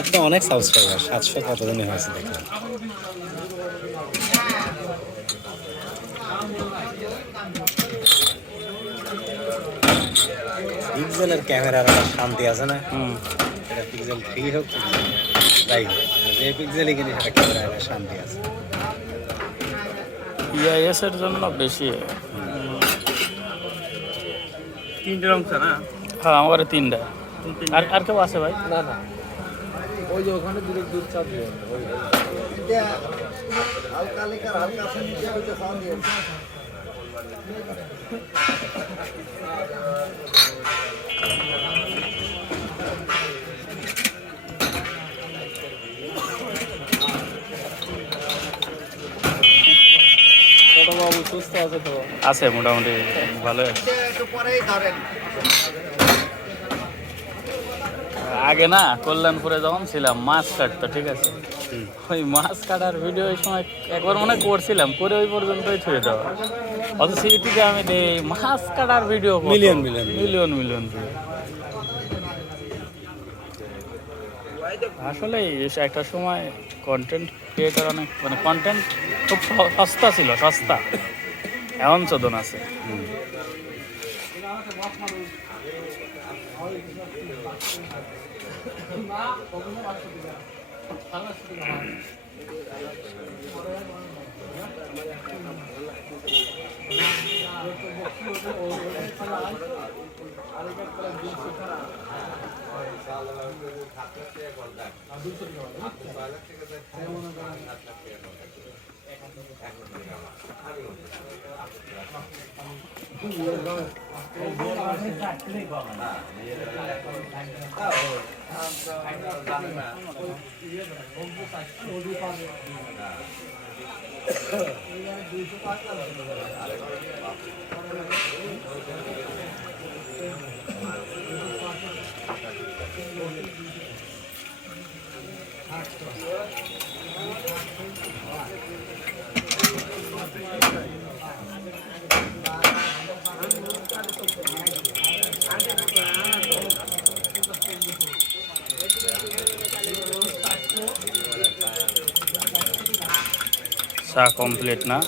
এটা অনেক সাবস্ক্রাইবার 700 কতদিনই হয়েছে দেখলাম। পিক্সেলের ক্যামেরার একটা শান্তি আছে না? এটা পিক্সেল 3 হোক যাই হোক, যে পিক্সেলই কিনি সেটা ক্যামেরার একটা শান্তি আছে। ইআইএস এর জন্য বেশি। তিনটে রং না? হ্যাঁ আমার তিনটা। আর কেউ আছে ভাই? না না, ওই যে ওখানে দূর চা দিয়ে হালকা লেখার হালকা বাবু সুস্থ আছে তো? আছে মোটামুটি ভালো। আগে না কল্যাণপুরে যখন ছিলাম মাছ কাটতো, ঠিক আছে, ওই মাছ কাটার ভিডিও ওই সময় একবার মনে করছিলাম, করে ওই পর্যন্তই ছুঁয়ে দেওয়া। অত সিটিতে আমি দেই মাছ কাটার ভিডিও মিলিয়ন আসলে একটা সময় কন্টেন্ট ক্রিয়েটার অনেক, মানে কন্টেন্ট খুব সস্তা ছিল, সস্তা। এমন চোদন আছে। চা কমপ্লিট না?